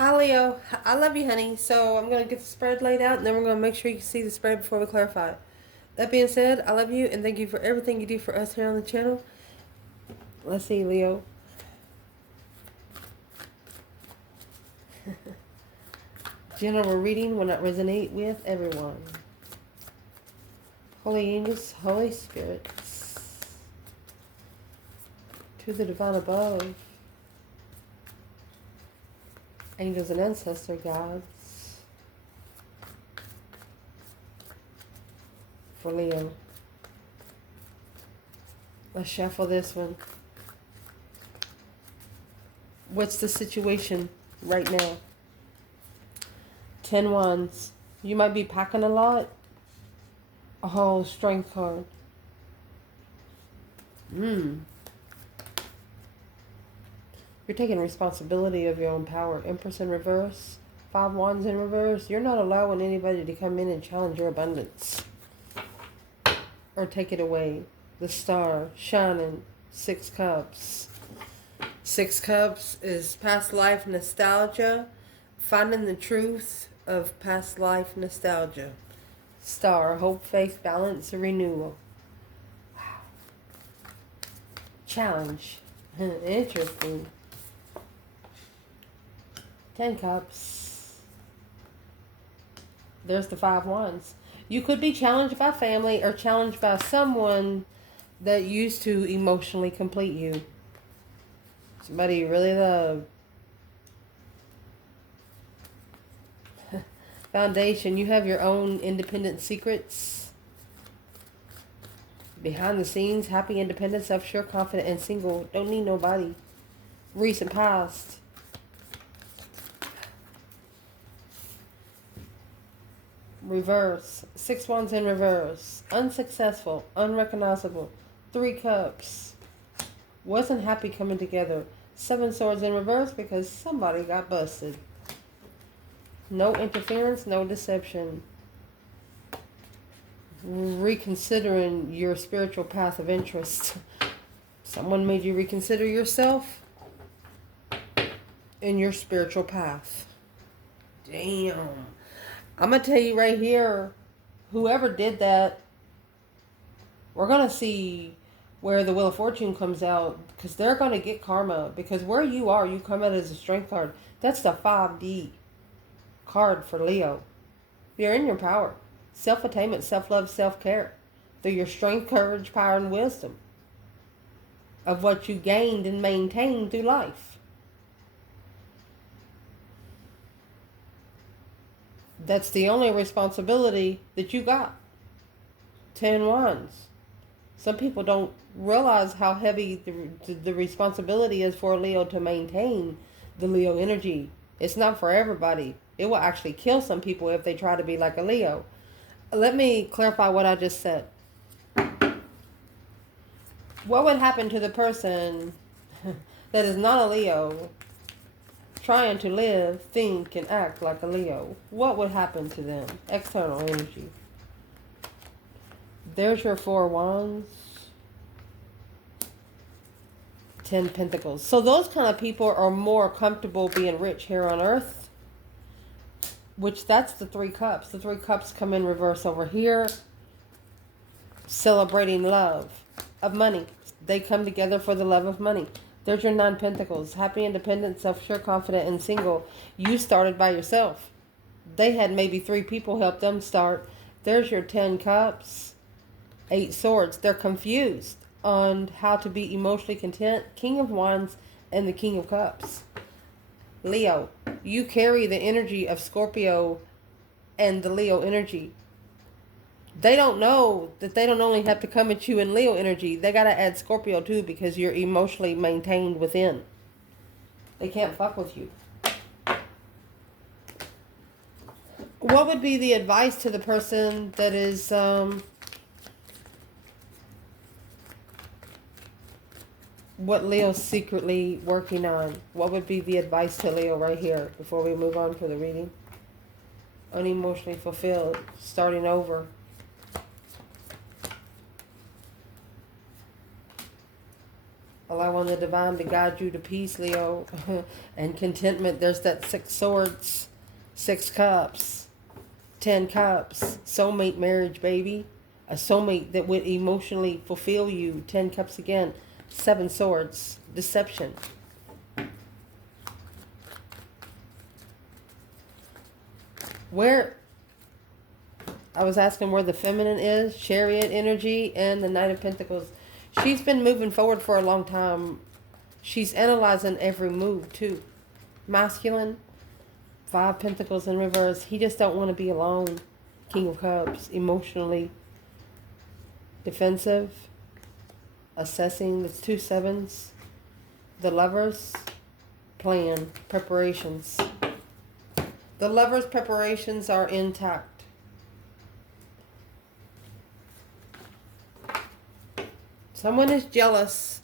Hi Leo, I love you, honey. So I'm gonna get the spread laid out, and then we're gonna make sure you can see the spread before we clarify. That being said, I love you and thank you for everything you do for us here on the channel. Let's see, Leo. General reading will not resonate with everyone. Holy angels, Holy spirits, to the divine above, angels and ancestor gods, for Leo. Let's shuffle this one. What's the situation right now? 10 wands. You might be packing a lot. A whole strength card. You're taking responsibility of your own power. Empress in reverse. 5 wands in reverse. You're not allowing anybody to come in and challenge your abundance or take it away. The star shining. 6 cups. 6 cups is past life nostalgia. Finding the truth of past life nostalgia. Star, hope, faith, balance, renewal. Wow. Challenge. Interesting. 10 cups. There's the 5 wands. You could be challenged by family or challenged by someone that used to emotionally complete you. Somebody you really love. Foundation, you have your own independent secrets. Behind the scenes, happy, independent, self-sure, confident, and single. Don't need nobody. Recent past. Reverse. 6 wands in reverse. Unsuccessful. Unrecognizable. 3 cups. Wasn't happy coming together. 7 swords in reverse because somebody got busted. No interference, no deception. Reconsidering your spiritual path of interest. Someone made you reconsider yourself in your spiritual path. Damn. I'm going to tell you right here, whoever did that, we're going to see where the Wheel of Fortune comes out, because they're going to get karma. Because where you are, you come out as a strength card. That's the 5D card for Leo. You're in your power. Self-attainment, self-love, self-care. Through your strength, courage, power, and wisdom. Of what you gained and maintained through life. That's the only responsibility that you got. 10 wands. Some people don't realize how heavy the responsibility is for a Leo to maintain the Leo energy. It's not for everybody. It will actually kill some people if they try to be like a Leo. Let me clarify what I just said. What would happen to the person that is not a Leo trying to live, think, and act like a Leo? What would happen to them? External energy. There's your 4 wands. 10 pentacles. So those kind of people are more comfortable being rich here on earth. Which that's the 3 cups. The 3 cups come in reverse over here. Celebrating love of money. They come together for the love of money. There's your 9 pentacles. Happy, independent, self-sure, confident, and single. You started by yourself. They had maybe 3 people help them start. There's your 10 cups. 8 swords. They're confused on how to be emotionally content. King of Wands and the King of Cups. Leo, you carry the energy of Scorpio and the Leo energy. They don't know that they don't only have to come at you in Leo energy. They got to add Scorpio too, because you're emotionally maintained within. They can't fuck with you. What would be the advice to the person that is what Leo's secretly working on? What would be the advice to Leo right here before we move on to the reading? Unemotionally fulfilled. Starting over. Allow on the divine to guide you to peace, Leo, and contentment. There's that 6 swords, 6 cups, 10 cups. Soulmate marriage, baby. A soulmate that would emotionally fulfill you. 10 cups again. 7 swords. Deception. Where, I was asking where the feminine is. Chariot energy and the Knight of Pentacles. She's been moving forward for a long time. She's analyzing every move too. Masculine. 5 Pentacles in reverse. He just don't want to be alone. King of Cups. Emotionally defensive. Assessing. That's 2 sevens. The Lovers. Plan. Preparations. The Lovers' preparations are intact. Someone is jealous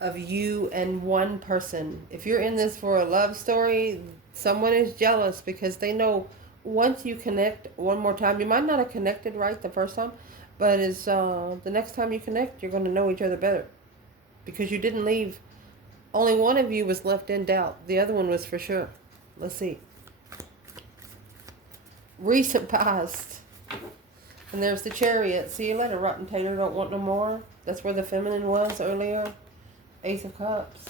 of you and one person. If you're in this for a love story, someone is jealous because they know once you connect one more time, you might not have connected right the first time, but it's the next time you connect, you're going to know each other better because you didn't leave. Only one of you was left in doubt. The other one was for sure. Let's see. Recent past. And there's the Chariot. See you later, rotten tater. Don't want no more. That's where the feminine was earlier. Ace of Cups.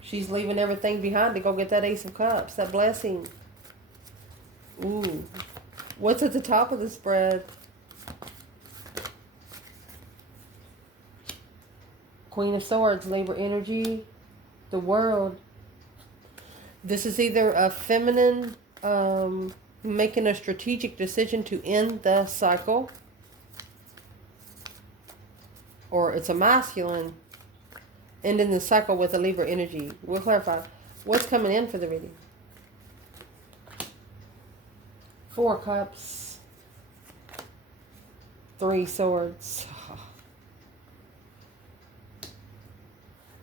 She's leaving everything behind to go get that Ace of Cups. That blessing. Ooh. What's at the top of the spread? Queen of Swords. Labor energy. The World. This is either a feminine making a strategic decision to end the cycle, or it's a masculine ending the cycle with a Libra energy. We'll clarify what's coming in for the reading. 4 Cups, 3 Swords.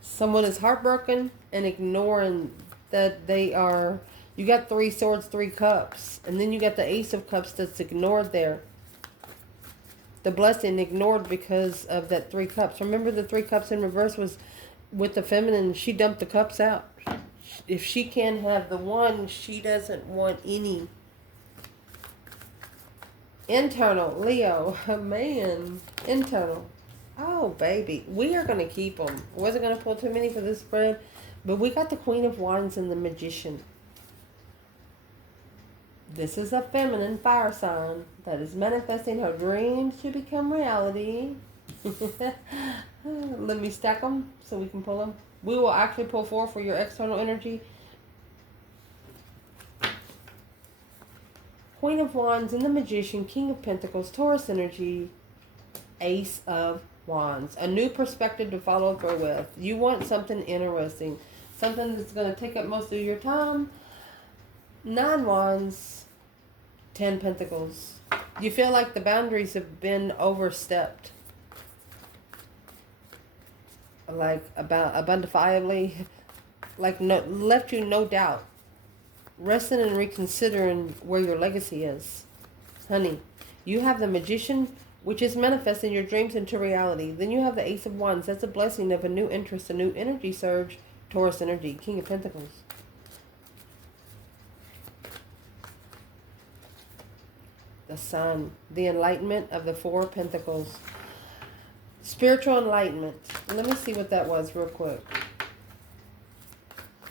Someone is heartbroken and ignoring that they are. You got 3 Swords, 3 Cups. And then you got the Ace of Cups that's ignored there. The blessing ignored because of that 3 Cups. Remember the 3 Cups in reverse was with the feminine. She dumped the cups out. If she can't have the one, she doesn't want any. Internal, Leo. Man. Internal. Oh, baby. We are going to keep them. Wasn't going to pull too many for this spread. But we got the Queen of Wands and the Magician. This is a feminine fire sign that is manifesting her dreams to become reality. Let me stack them so we can pull them. We will actually pull 4 for your external energy. Queen of Wands and the Magician, King of Pentacles, Taurus energy, Ace of Wands. A new perspective to follow through with. You want something interesting. Something that's going to take up most of your time. 9 Wands. 10 Pentacles. You feel like the boundaries have been overstepped. Like abundifiably. Like left you no doubt. Resting and reconsidering where your legacy is. Honey, you have the Magician, which is manifesting your dreams into reality. Then you have the Ace of Wands. That's a blessing of a new interest, a new energy surge. Taurus energy, King of Pentacles. The Sun, the enlightenment of the 4 Pentacles. Spiritual enlightenment. Let me see what that was real quick.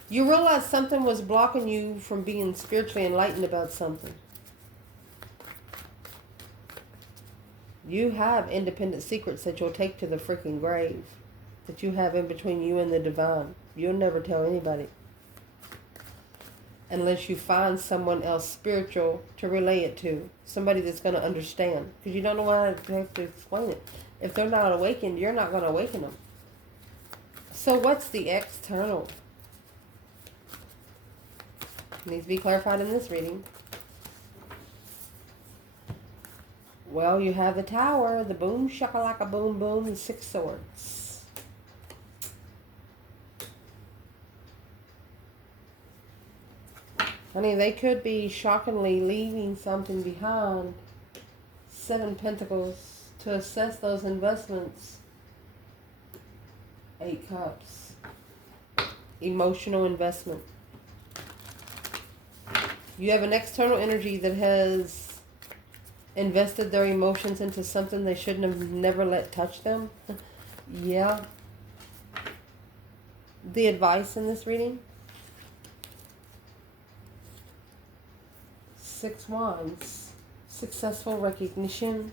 You realize something was blocking you from being spiritually enlightened about something. You have independent secrets that you'll take to the freaking grave. That you have in between you and the divine. You'll never tell anybody. Unless you find someone else spiritual to relay it to. Somebody that's going to understand. Because you don't know how to explain it. If they're not awakened, you're not going to awaken them. So what's the external? Needs to be clarified in this reading. Well, you have the Tower, the boom shakalaka boom boom, and 6 Swords. Honey, they could be shockingly leaving something behind. 7 Pentacles to assess those investments. 8 Cups. Emotional investment. You have an external energy that has invested their emotions into something they shouldn't have never let touch them. Yeah. The advice in this reading. 6 Wands. Successful recognition.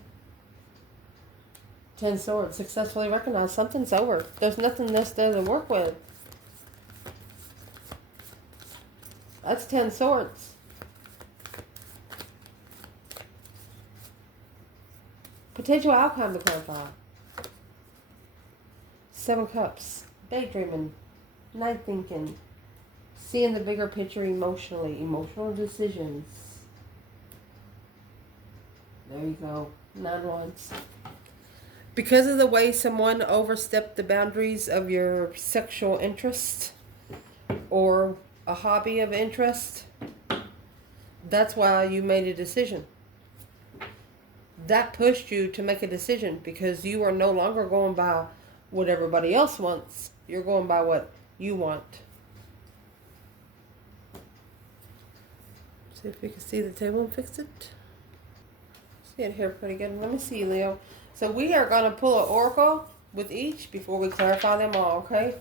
10 Swords. Successfully recognized. Something's over. There's nothing else there to work with. That's 10 Swords. Potential outcome to clarify. 7 Cups. Daydreaming. Night thinking. Seeing the bigger picture emotionally. Emotional decisions. There you go. 9 Wands. Because of the way someone overstepped the boundaries of your sexual interest or a hobby of interest, that's why you made a decision. That pushed you to make a decision because you are no longer going by what everybody else wants. You're going by what you want. See if we can see the table and fix it. See it here pretty good. Let me see, Leo. So we are going to pull an oracle with each before we clarify them all, okay?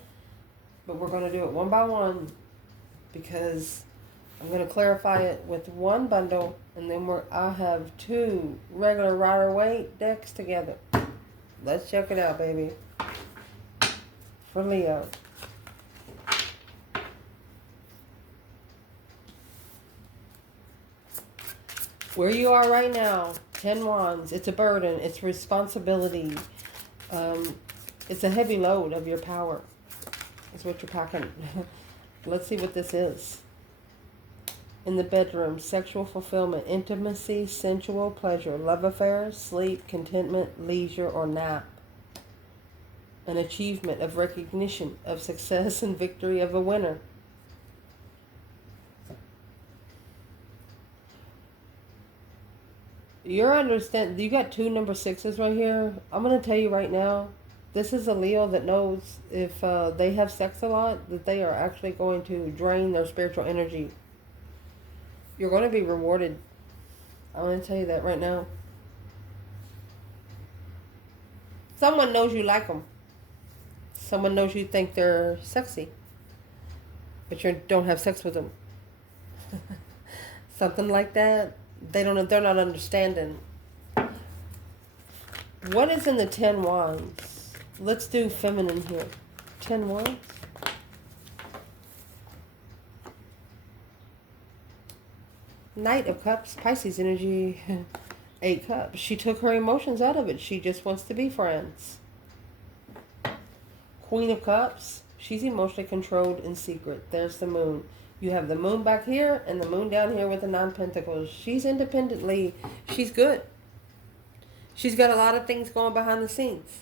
But we're going to do it one by one because I'm going to clarify it with one bundle, and then I'll have 2 regular Rider-Waite decks together. Let's check it out, baby. For Leo. Where you are right now, 10 Wands. It's a burden. It's responsibility. It's a heavy load of your power. It's what you're packing. Let's see what this is. In the bedroom, sexual fulfillment, intimacy, sensual pleasure, love affairs, sleep, contentment, leisure, or nap. An achievement of recognition, of success and victory of a winner. You got 2 number 6s right here. I'm going to tell you right now, this is a Leo that knows if they have sex a lot, that they are actually going to drain their spiritual energy. You're going to be rewarded. I'm going to tell you that right now. Someone knows you like them. Someone knows you think they're sexy, but you don't have sex with them. Something like that. They're not understanding. What is in the 10 Wands? Let's do feminine here. 10 Wands. Knight of Cups, Pisces energy. 8 Cups. She took her emotions out of it. She just wants to be friends. Queen of Cups. She's emotionally controlled in secret. There's the Moon. You have the Moon back here and the Moon down here with the 9 Pentacles. She's independently, she's good. She's got a lot of things going behind the scenes.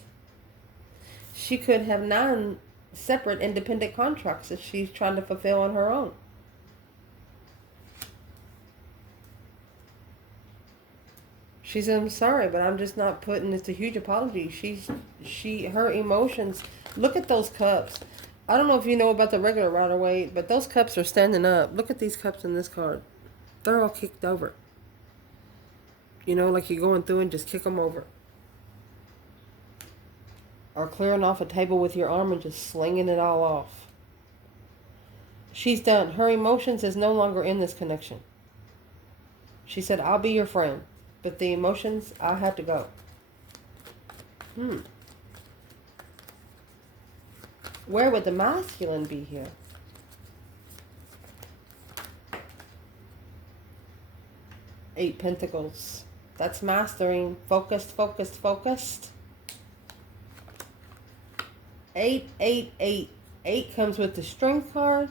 She could have 9 separate independent contracts that she's trying to fulfill on her own. She said, I'm sorry, but I'm just not putting, it's a huge apology. Her emotions, look at those cups. I don't know if you know about the regular Rider-Waite, but those cups are standing up. Look at these cups in this card. They're all kicked over. You know, like you're going through and just kick them over. Or clearing off a table with your arm and just slinging it all off. She's done. Her emotions is no longer in this connection. She said, I'll be your friend. But the emotions, I have to go. Where would the masculine be here? Eight Pentacles. That's mastering. Focused, focused, focused. 8, 8, 8. 8 comes with the Strength card.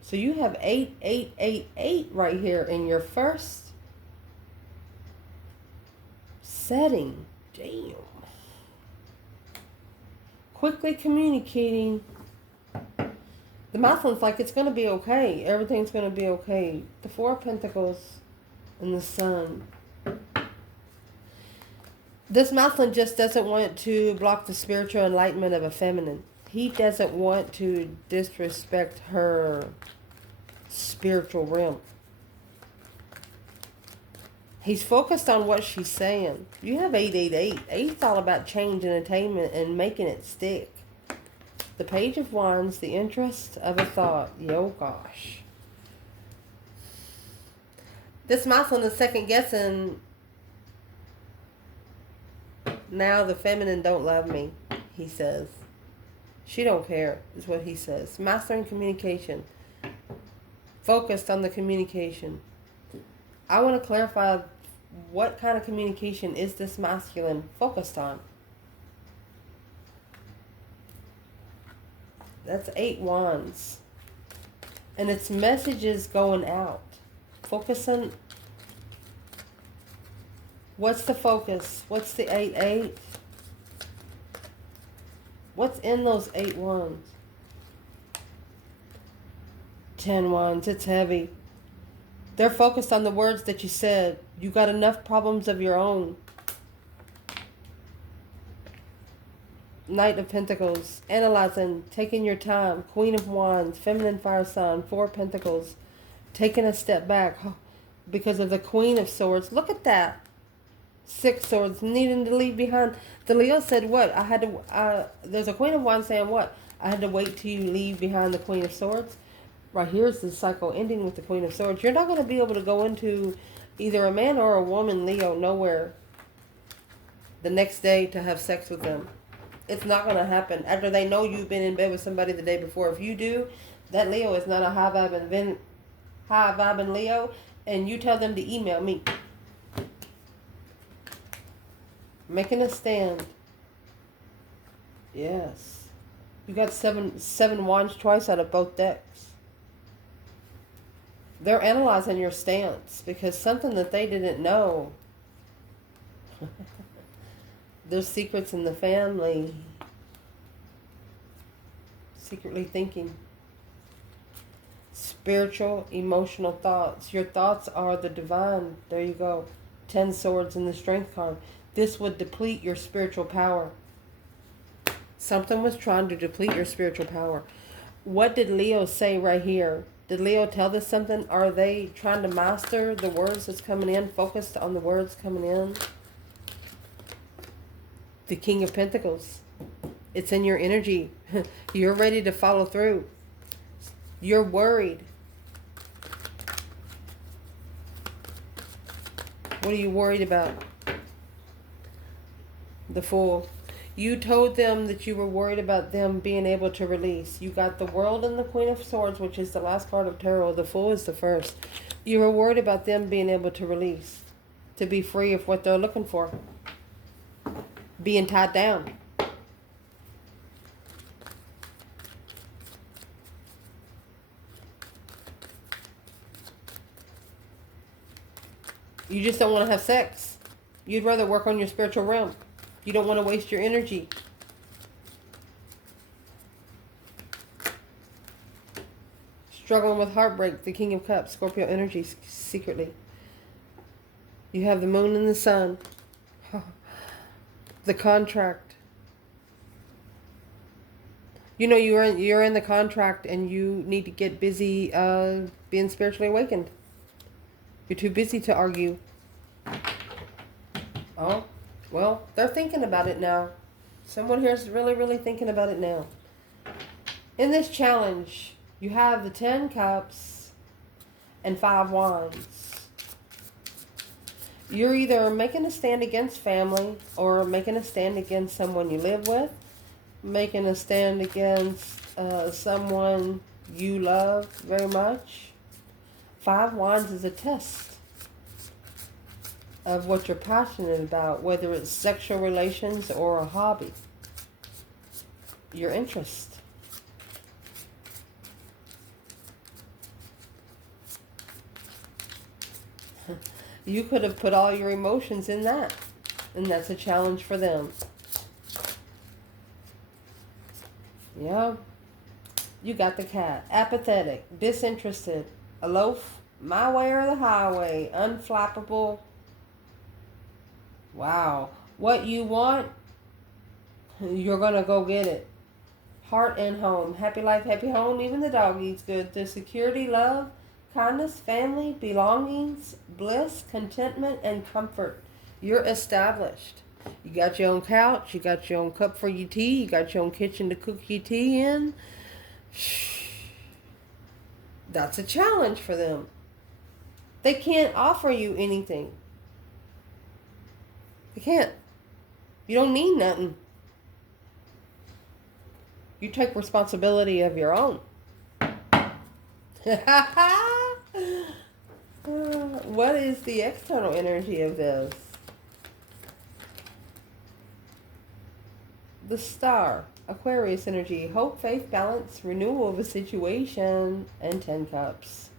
So you have 8, 8, 8, 8 right here in your first setting. Damn. Quickly communicating. The masculine's like, it's going to be okay. Everything's going to be okay. The 4 of Pentacles and the Sun. This masculine just doesn't want to block the spiritual enlightenment of a feminine. He doesn't want to disrespect her spiritual realm. He's focused on what she's saying. You have 888. 8 is all about change and attainment and making it stick. The Page of Wands, the interest of a thought. Yo, gosh. This masculine is second guessing. Now the feminine don't love me, he says. She don't care, is what he says. Mastering communication. Focused on the communication. I want to clarify, what kind of communication is this masculine focused on? That's 8 wands. And it's messages going out. Focusing. What's the focus? What's the 8-8? What's in those 8 wands? 10 wands. It's heavy. They're focused on the words that you said. You got enough problems of your own. Knight of Pentacles. Analyzing. Taking your time. Queen of Wands. Feminine fire sign. 4 Pentacles. Taking a step back. Because of the Queen of Swords. Look at that. 6 Swords. Needing to leave behind. The Leo said what? I had to... there's a Queen of Wands saying what? I had to wait till you leave behind the Queen of Swords. Right, here's the cycle ending with the Queen of Swords. You're not going to be able to go into either a man or a woman, Leo, nowhere the next day to have sex with them. It's not going to happen. After they know you've been in bed with somebody the day before. If you do, that Leo is not a high vibing Leo, and you tell them to email me. Making a stand. Yes. You got seven wands twice out of both decks. They're analyzing your stance because something that they didn't know. There's secrets in the family. Secretly thinking. Spiritual, emotional thoughts. Your thoughts are the divine. There you go. 10 swords in the strength card. This would deplete your spiritual power. Something was trying to deplete your spiritual power. What did Leo say right here? Did Leo tell us something? Are they trying to master the words that's coming in? Focused on the words coming in? The King of Pentacles. It's in your energy. You're ready to follow through. You're worried. What are you worried about? The Fool. You told them that you were worried about them being able to release. You got the World and the Queen of Swords, which is the last card of tarot. The Fool is the first. You were worried about them being able to release. To be free of what they're looking for. Being tied down. You just don't want to have sex. You'd rather work on your spiritual realm. You don't want to waste your energy. Struggling with heartbreak. The King of Cups. Scorpio energy secretly. You have the Moon and the Sun. The contract. You know you're in the contract and you need to get busy being spiritually awakened. You're too busy to argue. Oh. Well, they're thinking about it now. Someone here is really, really thinking about it now. In this challenge, you have the 10 Cups and 5 Wands. You're either making a stand against family or making a stand against someone you live with. Making a stand against someone you love very much. 5 Wands is a test of what you're passionate about, whether it's sexual relations or a hobby. Your interest. You could have put all your emotions in that, and that's a challenge for them. Yeah. You got the Cat. Apathetic, disinterested, aloof, my way or the highway, unflappable. Wow. What you want, you're going to go get it. Heart and home. Happy life, happy home. Even the dog eats good. The security, love, kindness, family, belongings, bliss, contentment, and comfort. You're established. You got your own couch. You got your own cup for your tea. You got your own kitchen to cook your tea in. That's a challenge for them. They can't offer you anything. They can't. You don't need nothing. You take responsibility of your own. What is the external energy of this? The Star. Aquarius energy. Hope, faith, balance, renewal of a situation, and 10 cups.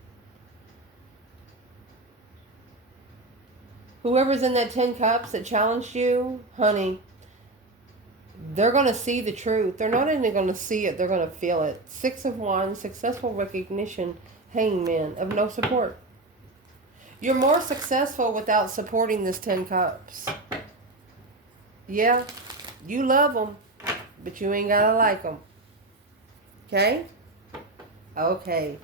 Whoever's in that 10 cups that challenged you, honey, they're going to see the truth. They're not only going to see it, they're going to feel it. 6 of Wands, successful recognition, Hangman, of no support. You're more successful without supporting this 10 cups. Yeah, you love them, but you ain't got to like them. Okay? Okay.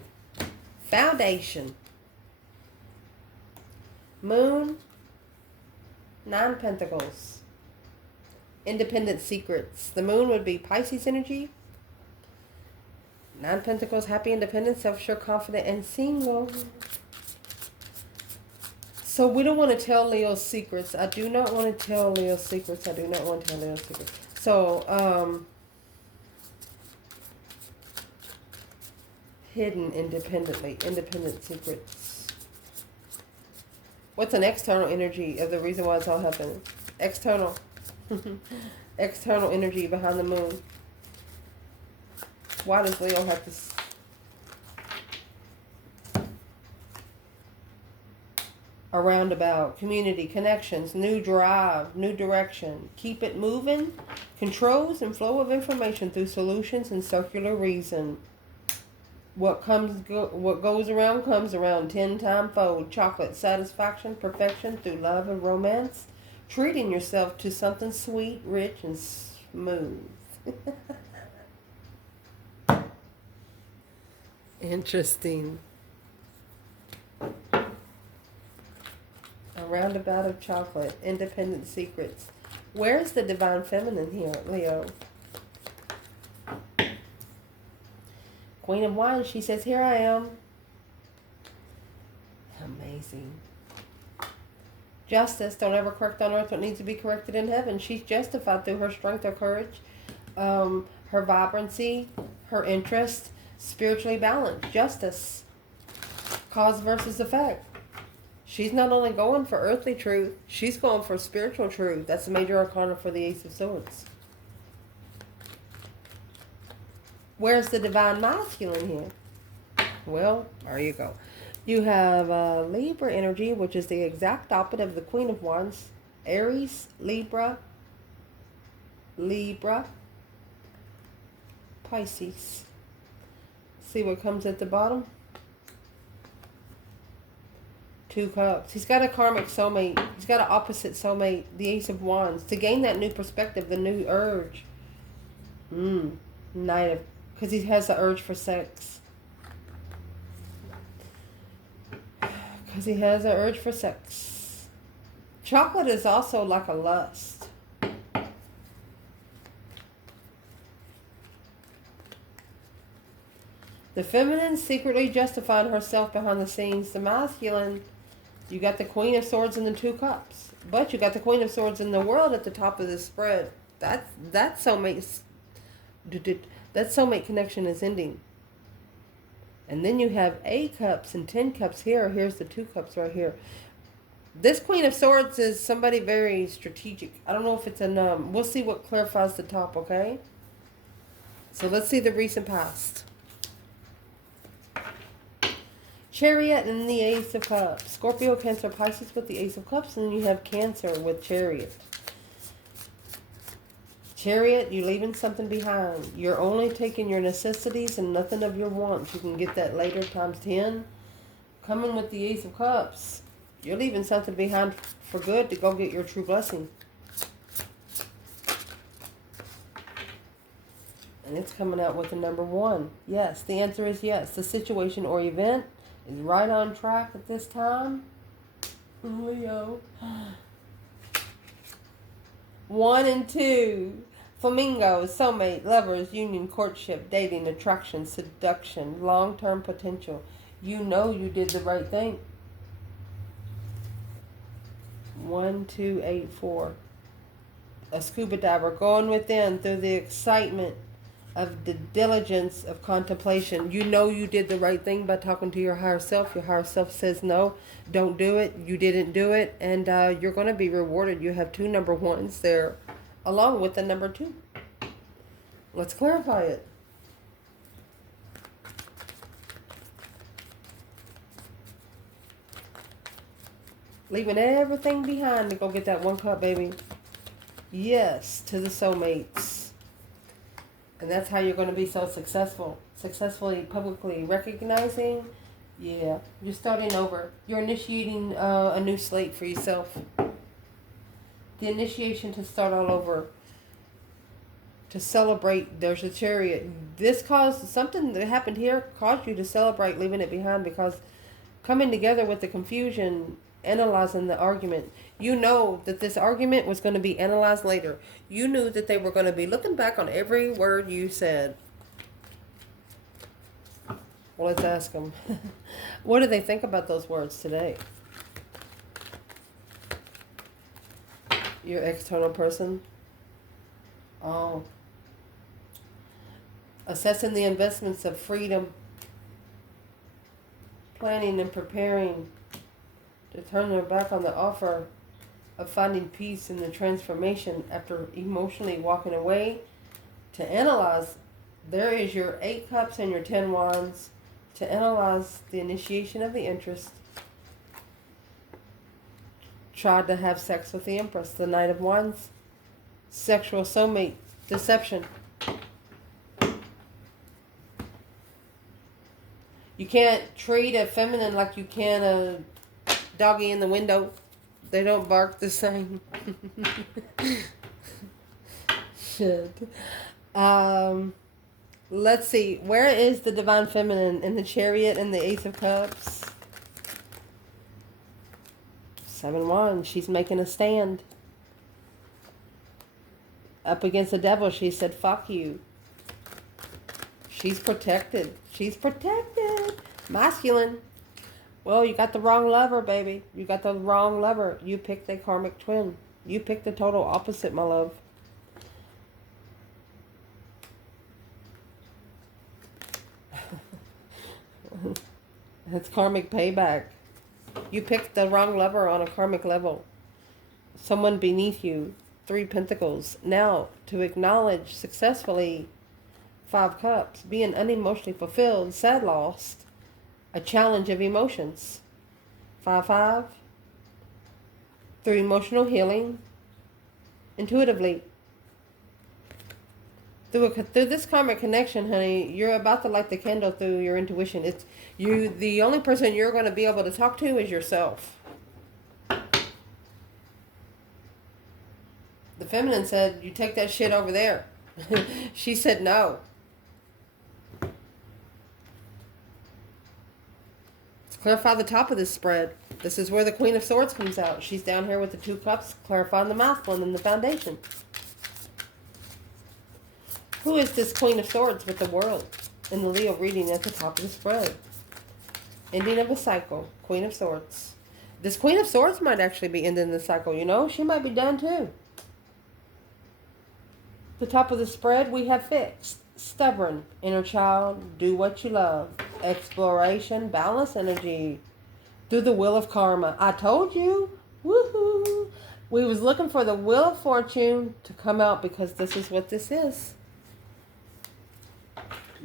Foundation. Moon. 9 Pentacles. Independent secrets. The moon would be Pisces energy. 9 Pentacles, happy, independent, self-sure, confident, and single. So we don't want to tell Leo's secrets. I do not want to tell Leo's secrets. I do not want to tell Leo's secrets. So, hidden independently. Independent secrets. What's an external energy of the reason why it's all happening? External. External energy behind the moon. Why does Leo have this? A roundabout, community, connections, new drive, new direction. Keep it moving. Controls and flow of information through solutions and circular reason. What goes around comes around 10-time fold. Chocolate, satisfaction, perfection through love and romance. Treating yourself to something sweet, rich, and smooth. Interesting. A roundabout of chocolate. Independent secrets. Where's the divine feminine here, Leo? Queen of Wands, she says, here I am. Amazing. Justice, don't ever correct on earth what needs to be corrected in heaven. She's justified through her strength, her courage, her vibrancy, her interest, spiritually balanced. Justice. Cause versus effect. She's not only going for earthly truth, she's going for spiritual truth. That's the major arcana for the Ace of Swords. Where's the divine masculine here? Well, there you go. You have Libra energy, which is the exact opposite of the Queen of Wands. Aries, Libra, Pisces. See what comes at the bottom? 2 cups. He's got a karmic soulmate. He's got an opposite soulmate, the Ace of Wands. To gain that new perspective, the new urge. Knight of... Because he has the urge for sex. Because he has an urge for sex. Chocolate is also like a lust. The feminine secretly justifying herself behind the scenes. The masculine, you got the Queen of Swords and the 2 cups. But you got the Queen of Swords in the world at the top of the spread. That soulmate connection is ending. And then you have 8 cups and 10 cups here. Here's the 2 cups right here. This Queen of Swords is somebody very strategic. I don't know if it's a we'll see what clarifies the top, okay? So let's see the recent past. Chariot and the Ace of Cups. Scorpio, Cancer, Pisces with the Ace of Cups. And then you have Cancer with Chariot. Chariot, you're leaving something behind. You're only taking your necessities and nothing of your wants. You can get that later times 10. Coming with the Ace of Cups. You're leaving something behind for good to go get your true blessing. And it's coming out with the number 1. Yes, the answer is yes. The situation or event is right on track at this time. Leo. 1 and 2. Flamingo, soulmate, lovers, union, courtship, dating, attraction, seduction, long-term potential. You know you did the right thing. 1, 2, 8, 4. A scuba diver going within through the excitement of the diligence of contemplation. You know you did the right thing by talking to your higher self. Your higher self says no, don't do it. You didn't do it, and you're going to be rewarded. You have 2 number 1s there, along with the number 2. Let's clarify it. Leaving everything behind to go get that 1 cup, baby. Yes, to the soulmates. And that's how you're going to be so successful. Successfully, publicly recognizing. Yeah, you're starting over. You're initiating a new slate for yourself. The initiation to start all over. To celebrate. There's a Chariot. This caused, something that happened here caused you to celebrate leaving it behind, because coming together with the confusion, analyzing the argument. You know that this argument was going to be analyzed later. You knew that they were going to be looking back on every word you said. Well, let's ask them. What do they think about those words today? Your external person? Oh. Assessing the investments of freedom. Planning and preparing to turn their back on the offer of finding peace in the transformation after emotionally walking away. To analyze, there is your 8 cups and your 10 wands. To analyze the initiation of the interest. Tried to have sex with the Empress, the Knight of Wands. Sexual soulmate, deception. You can't treat a feminine like you can a doggy in the window. They don't bark the same. Shit. Let's see. Where is the divine feminine in the Chariot and the Ace of Cups? 7 wands. She's making a stand. Up against the devil, she said, fuck you. She's protected. She's protected. Masculine. Well, you got the wrong lover, baby. You got the wrong lover. You picked a karmic twin. You picked the total opposite, my love. It's karmic payback. You picked the wrong lover on a karmic level. Someone beneath you. 3 pentacles. Now, to acknowledge successfully 5 cups. Being unemotionally fulfilled. Sad lost. A challenge of emotions. 5-5. Through emotional healing. Intuitively. Through this karmic connection, honey, you're about to light the candle through your intuition. It's you. The only person you're going to be able to talk to is yourself. The feminine said, you take that shit over there. She said no. Let's clarify the top of this spread. This is where the Queen of Swords comes out. She's down here with the 2 cups, clarifying the masculine and the foundation. Who is this Queen of Swords with the World in the Leo reading at the top of the spread? Ending of a cycle. Queen of Swords. This Queen of Swords might actually be ending the cycle, you know? She might be done too. The top of the spread we have fixed. Stubborn. Inner child. Do what you love. Exploration. Balance energy. Through the wheel of karma. I told you. Woohoo. We was looking for the wheel of fortune to come out because this is what this is.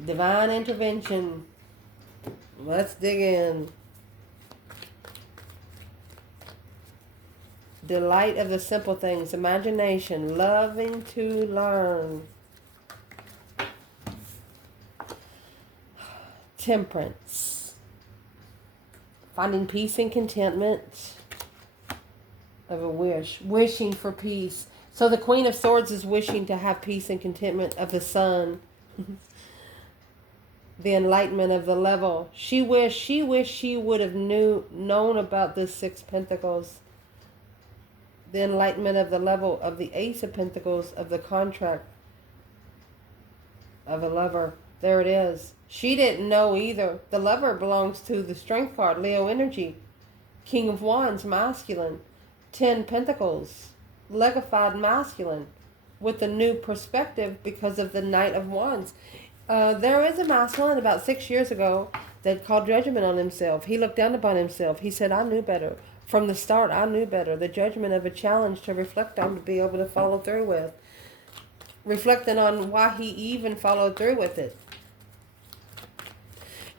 Divine intervention. Let's dig in. Delight of the simple things. Imagination. Loving to learn. Temperance. Finding peace and contentment. Of a wish. Wishing for peace. So the Queen of Swords is wishing to have peace and contentment of the sun. The enlightenment of the level. She wished she would have known about this Six Pentacles. The enlightenment of the level of the Ace of Pentacles, of the contract of a lover. There it is. She didn't know either. The lover belongs to the Strength card, Leo energy. King of Wands, masculine. 10 Pentacles, legified masculine, with a new perspective because of the Knight of Wands. There is a masculine about 6 years ago that called judgment on himself. He looked down upon himself. He said, I knew better. From the start, I knew better. The judgment of a challenge to reflect on, to be able to follow through with. Reflecting on why he even followed through with it.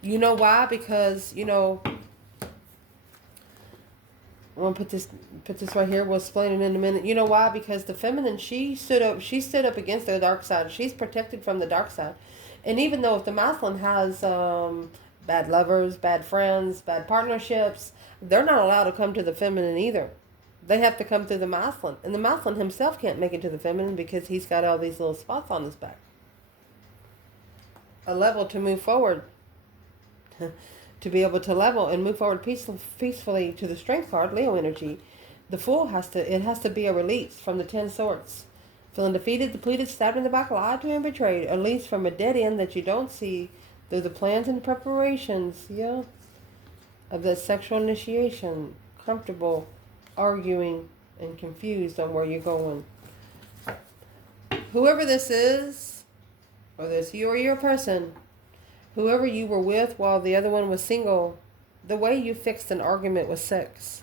You know why? Because, you know, I'm gonna put this right here. We'll explain it in a minute. You know why? Because the feminine, she stood up against the dark side. She's protected from the dark side. And even though if the masculine has bad lovers, bad friends, bad partnerships, they're not allowed to come to the feminine either. They have to come through the masculine. And the masculine himself can't make it to the feminine because he's got all these little spots on his back. A level to move forward. To be able to level and move forward peacefully to the Strength card, Leo energy. The Fool has to be a release from the 10 Swords. Feeling defeated, depleted, stabbed in the back, lied to and betrayed. A release from a dead end that you don't see through the plans and preparations, yeah, of the sexual initiation. Comfortable, arguing, and confused on where you're going. Whoever this is, whether it's you or your person, whoever you were with while the other one was single, the way you fixed an argument was sex.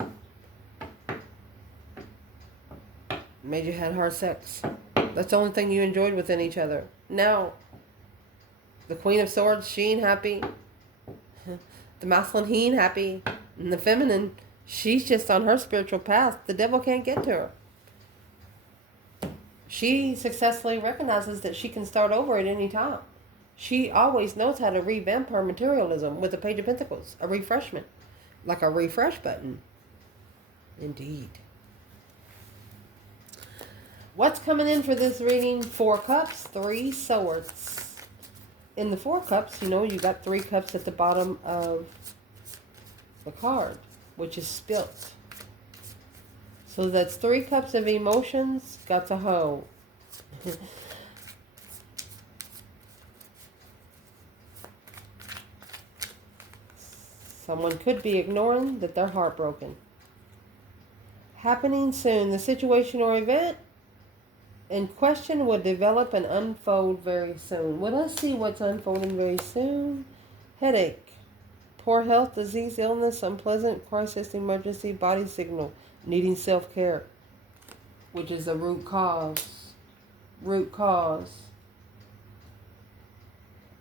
Made you had hard sex. That's the only thing you enjoyed within each other. Now, the Queen of Swords, she ain't happy. The masculine, he ain't happy. And the feminine, she's just on her spiritual path. The devil can't get to her. She successfully recognizes that she can start over at any time. She always knows how to revamp her materialism with the Page of Pentacles. A refreshment. Like a refresh button. Indeed. What's coming in for this reading? 4 Cups, 3 Swords. In the 4 Cups, you know, you got 3 cups at the bottom of the card, which is spilt. So that's 3 cups of emotions got to hold. Someone could be ignoring that they're heartbroken. Happening soon. The situation or event in question will develop and unfold very soon. Well, let's see what's unfolding very soon. Headache. Poor health, disease, illness, unpleasant, crisis, emergency, body signal. Needing self-care. Which is a root cause. Root cause.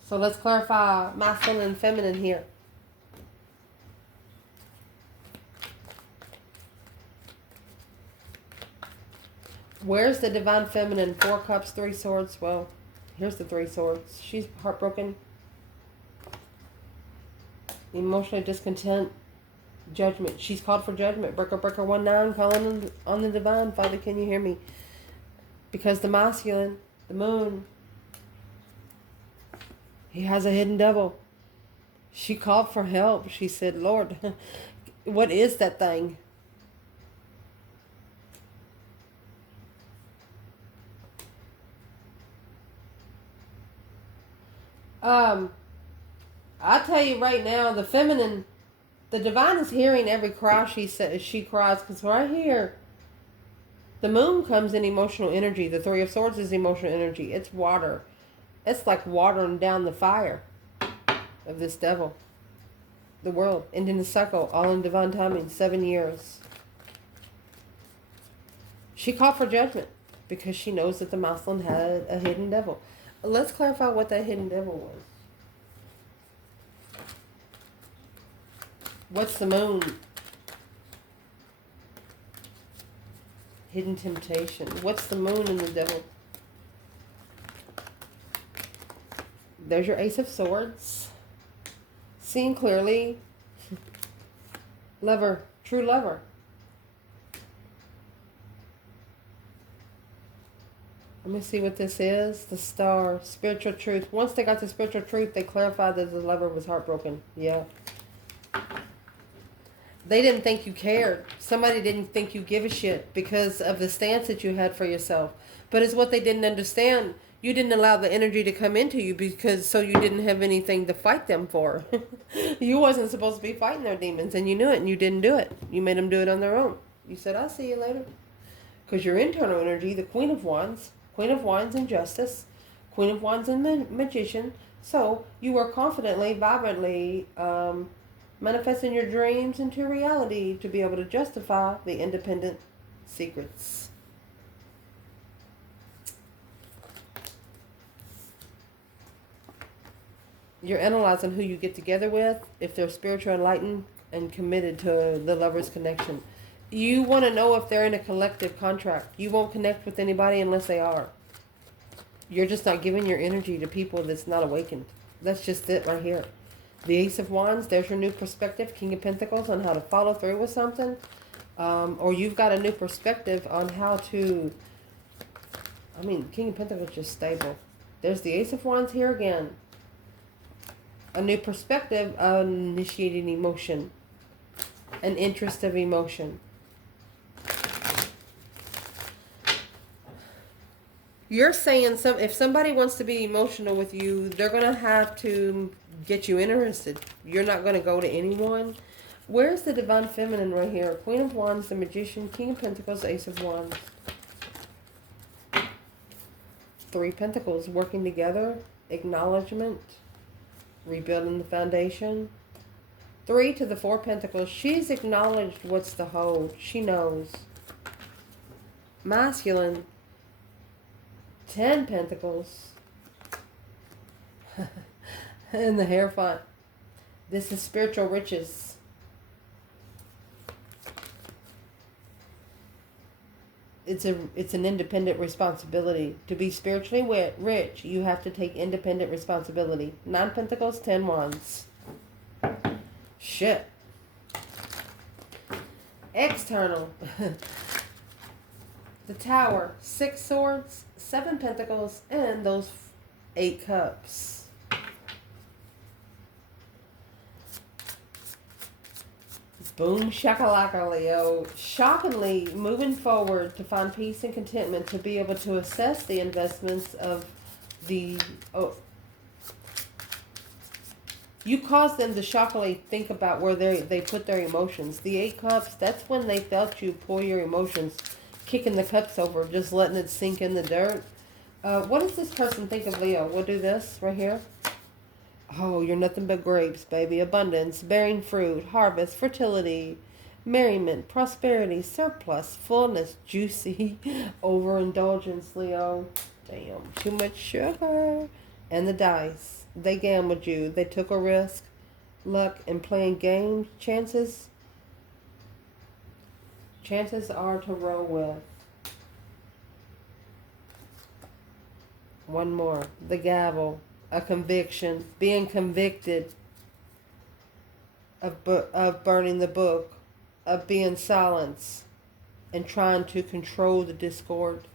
So let's clarify masculine and feminine here. Where's the divine feminine? 4 cups, 3 swords. Well, here's the 3 swords. She's heartbroken. Emotionally discontent. Judgment. She's called for judgment. Breaker, breaker, 1-9. Calling on the divine. Father, can you hear me? Because the masculine, the moon, he has a hidden devil. She called for help. She said, Lord, what is that thing? I tell you right now, the feminine, the divine is hearing every cry she cries, because right here, the moon comes in emotional energy. The 3 of Swords is emotional energy. It's water. It's like watering down the fire of this devil. The world, ending the cycle, all in divine timing, 7 years. She called for judgment because she knows that the masculine had a hidden devil. Let's clarify what that hidden devil was. What's the moon? Hidden temptation. What's the moon and the devil? There's your Ace of Swords. Seeing clearly. Lover. True lover. Let me see what this is. The star. Spiritual truth. Once they got the spiritual truth, they clarified that the lover was heartbroken. Yeah. They didn't think you cared. Somebody didn't think you give a shit because of the stance that you had for yourself. But it's what they didn't understand. You didn't allow the energy to come into you because so you didn't have anything to fight them for. You wasn't supposed to be fighting their demons, and you knew it, and you didn't do it. You made them do it on their own. You said, "I'll see you later." Because your internal energy, the Queen of Wands and Justice, Queen of Wands and Magician. So you were confidently, vibrantly manifesting your dreams into reality to be able to justify the independent secrets. You're analyzing who you get together with, if they're spiritual, enlightened, and committed to the lover's connection. You want to know if they're in a collective contract. You won't connect with anybody unless they are. You're just not giving your energy to people that's not awakened. That's just it right here. The Ace of Wands, there's your new perspective. King of Pentacles on how to follow through with something. Or you've got a new perspective on how to... I mean, King of Pentacles is just stable. There's the Ace of Wands here again. A new perspective on initiating emotion. An interest of emotion. You're saying if somebody wants to be emotional with you, they're going to have to get you interested. You're not going to go to anyone. Where's the Divine Feminine right here? Queen of Wands, the Magician, King of Pentacles, Ace of Wands. 3 Pentacles working together. Acknowledgement. Rebuilding the foundation. 3 to the 4 Pentacles. She's acknowledged what's the hold. She knows. Masculine. 10 Pentacles. And the Hierophant. This is spiritual riches. It's an independent responsibility. To be spiritually rich, you have to take independent responsibility. 9 Pentacles, 10 Wands. Shit. External. The Tower, 6 Swords, 7 Pentacles, and those 8 Cups. Boom shakalaka, Leo. Shockingly moving forward to find peace and contentment, to be able to assess the investments of the... Oh, you caused them to shockingly think about where they put their emotions. The 8 Cups, that's when they felt you pull your emotions, kicking the cups over, just letting it sink in the dirt. What does this person think of Leo? We'll do this right here. Oh, you're nothing but grapes, baby. Abundance, bearing fruit, harvest, fertility, merriment, prosperity, surplus, fullness, juicy, overindulgence, Leo. Damn, too much sugar. And the dice. They gambled you. They took a risk. Luck and playing games. Chances are to roll with. One more. The gavel. A conviction. Being convicted of burning the book. Of being silenced. And trying to control the discord.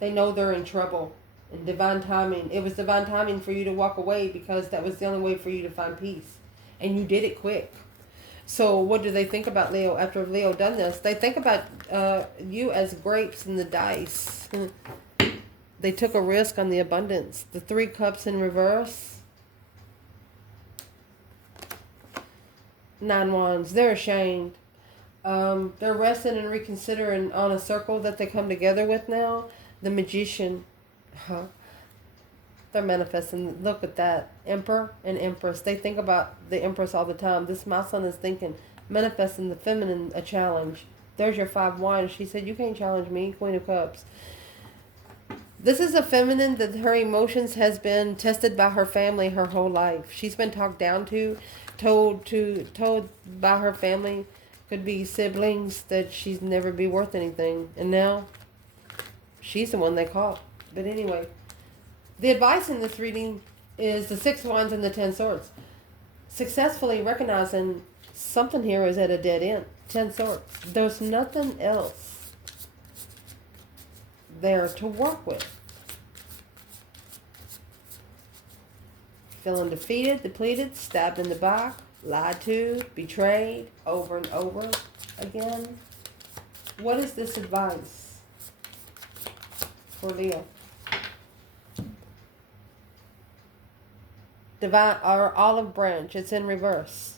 They know they're in trouble. And divine timing. It was divine timing for you to walk away because that was the only way for you to find peace. And you did it quick. So what do they think about Leo after Leo done this? They think about you as grapes in the dice. They took a risk on the abundance. The 3 Cups in reverse. 9 Wands. They're ashamed. They're resting and reconsidering on a circle that they come together with now. The Magician. They're manifesting. Look at that. Emperor and Empress. They think about the Empress all the time. This my son is thinking. Manifesting the feminine, a challenge. There's your 5 Wands. She said, you can't challenge me. Queen of Cups. This is a feminine that her emotions has been tested by her family her whole life. She's been talked down to, told by her family, could be siblings, that she's never be worth anything. And now, she's the one they caught. But anyway, the advice in this reading is the 6 Wands and the 10 Swords. Successfully recognizing something here is at a dead end. 10 Swords. There's nothing else. there to work with. Feeling defeated, depleted, stabbed in the back, lied to, betrayed, over and over again. What is this advice for Leo? Divine or olive branch, it's in reverse.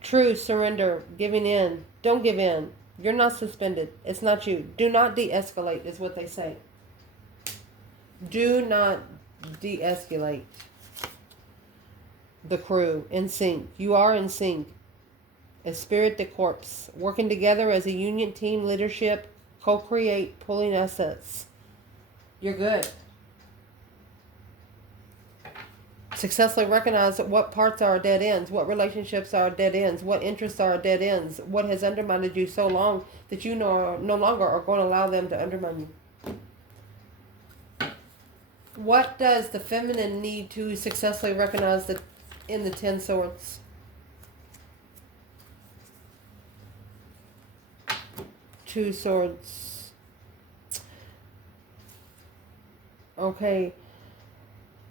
True surrender, giving in. Don't give in. You're not suspended. It's not you. Do not de-escalate is what they say. Do not de-escalate. The crew in sync. You are in sync. A spirit, the corpse. Working together as a union team, leadership, co-create, pulling assets. You're good. Successfully recognize what parts are dead ends, what relationships are dead ends, what interests are dead ends, what has undermined you so long that you no longer are going to allow them to undermine you. What does the feminine need to successfully recognize that in the 10 swords? Two swords. Okay.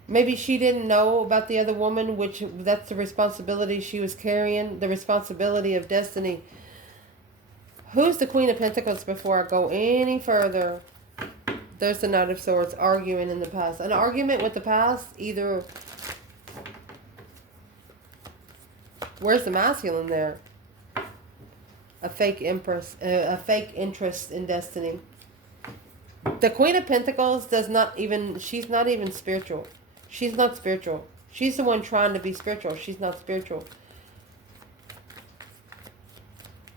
Maybe she didn't know about the other woman, which that's the responsibility she was carrying, the responsibility of destiny. Who's the Queen of Pentacles before I go any further? There's the Knight of Swords, arguing in the past. An argument with the past, either... Where's the masculine there? A fake empress, a fake interest in destiny. The Queen of Pentacles does not even, she's not even spiritual. She's not spiritual. She's the one trying to be spiritual. She's not spiritual.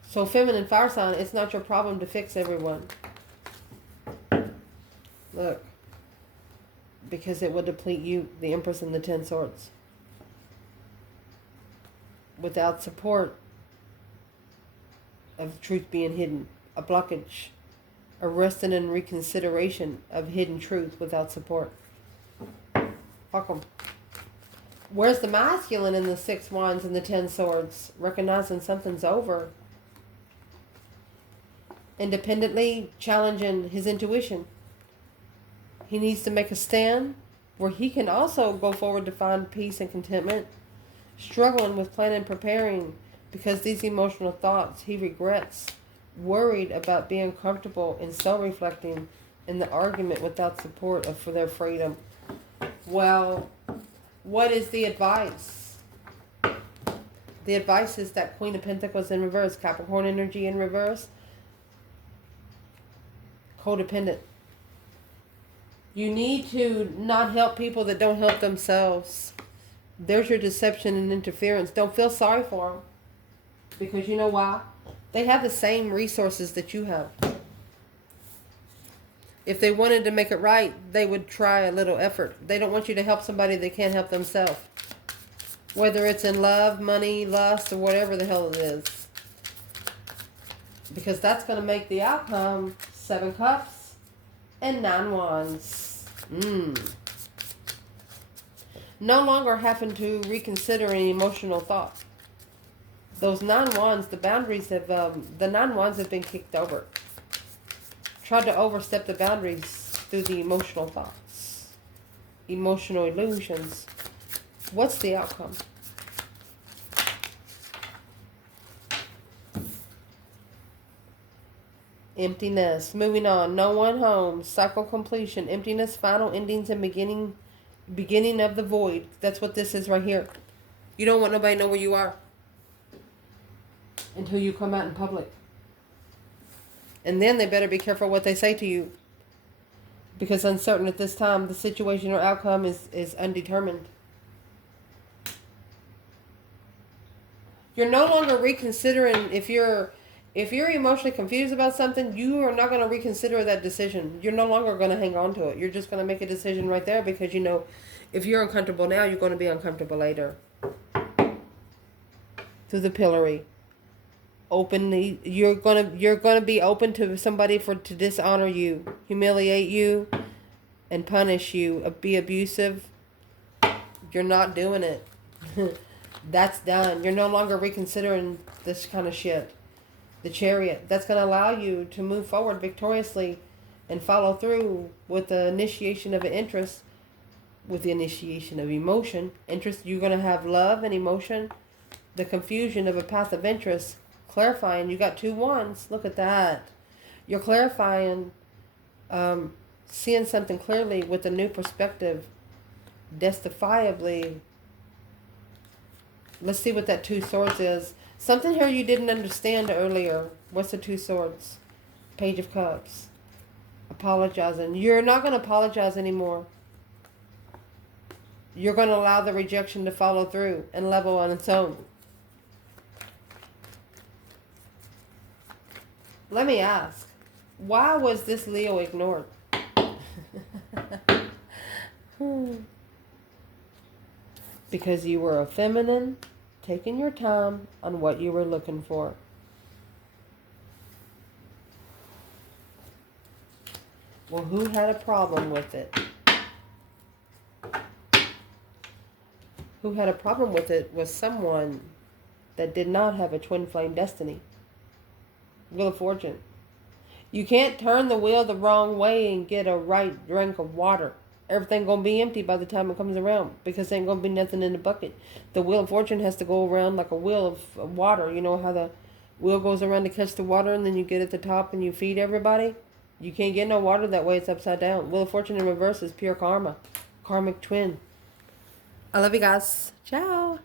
So feminine fire sign, it's not your problem to fix everyone. Look. Because it will deplete you, the Empress and the 10 swords. Without support of truth being hidden. A blockage. Arresting and reconsideration of hidden truth without support. Fuck 'em. Where's the masculine in the 6 wands and the 10 swords? Recognizing something's over. Independently challenging his intuition. He needs to make a stand where he can also go forward to find peace and contentment. Struggling with planning and preparing because these emotional thoughts he regrets. Worried about being comfortable and self-reflecting in the argument without support for their freedom. Well, what is the advice? The advice is that Queen of Pentacles in reverse, Capricorn energy in reverse, codependent. You need to not help people that don't help themselves. There's your deception and interference. Don't feel sorry for them. Because you know why? They have the same resources that you have. If they wanted to make it right, they would try a little effort. They don't want you to help somebody that can't help themselves. Whether it's in love, money, lust, or whatever the hell it is. Because that's going to make the outcome 7 cups and 9 wands. No longer having to reconsider an emotional thought. Those 9 wands, the boundaries have, the 9 wands have been kicked over. Tried to overstep the boundaries through the emotional thoughts. Emotional illusions. What's the outcome? Emptiness. Moving on. No one home. Cycle completion. Emptiness. Final endings and beginning of the void. That's what this is right here. You don't want nobody to know where you are. Until you come out in public. And then they better be careful what they say to you. Because uncertain at this time, the situation or outcome is undetermined. You're no longer reconsidering if you're emotionally confused about something, you are not going to reconsider that decision. You're no longer going to hang on to it. You're just going to make a decision right there because you know if you're uncomfortable now, you're going to be uncomfortable later. Through the pillory. Openly, you're gonna be open to somebody to dishonor you, humiliate you, and punish you, be abusive. You're not doing it. That's done. You're no longer reconsidering this kind of shit. The Chariot. That's gonna allow you to move forward victoriously and follow through with the initiation of an interest, with the initiation of emotion. Interest, you're going to have love and emotion, the confusion of a path of interest, clarifying. You got 2 wands. Look at that. You're clarifying, seeing something clearly with a new perspective, justifiably. Let's see what that 2 swords is. Something here you didn't understand earlier. What's the 2 swords? Page of Cups. Apologizing. You're not going to apologize anymore. You're going to allow the rejection to follow through and level on its own. Let me ask, why was this Leo ignored? Because you were a feminine, taking your time on what you were looking for. Well, who had a problem with it? Who had a problem with it was someone that did not have a twin flame destiny. Wheel of Fortune. You can't turn the wheel the wrong way and get a right drink of water. Everything going to be empty by the time it comes around, because there ain't going to be nothing in the bucket. The Wheel of Fortune has to go around like a wheel of water. You know how the wheel goes around to catch the water and then you get at the top and you feed everybody? You can't get no water that way. It's upside down. Wheel of Fortune in reverse is pure karma. Karmic twin. I love you guys. Ciao.